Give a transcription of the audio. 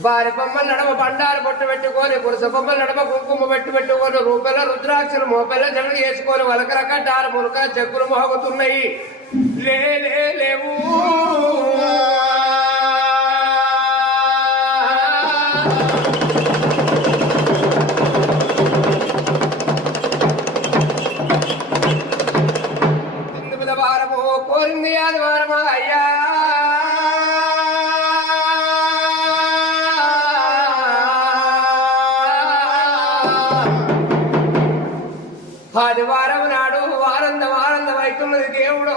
భార్య బొమ్మలు నడమ బండారు బొట్టు పెట్టుకొని కురుస బొమ్మలు నడమ కుంకుమ పెట్టుకొని రూపాయల రుద్రాక్షలు మోపేల జడలు వేసుకొని వలకల కట్టారు మునక చెక్కులు మోగుతున్నాయి లేవు కోరింది ఆదివారమా అయ్యా ఆదివారం నాడు వారందం అవుతున్నది దేవుడు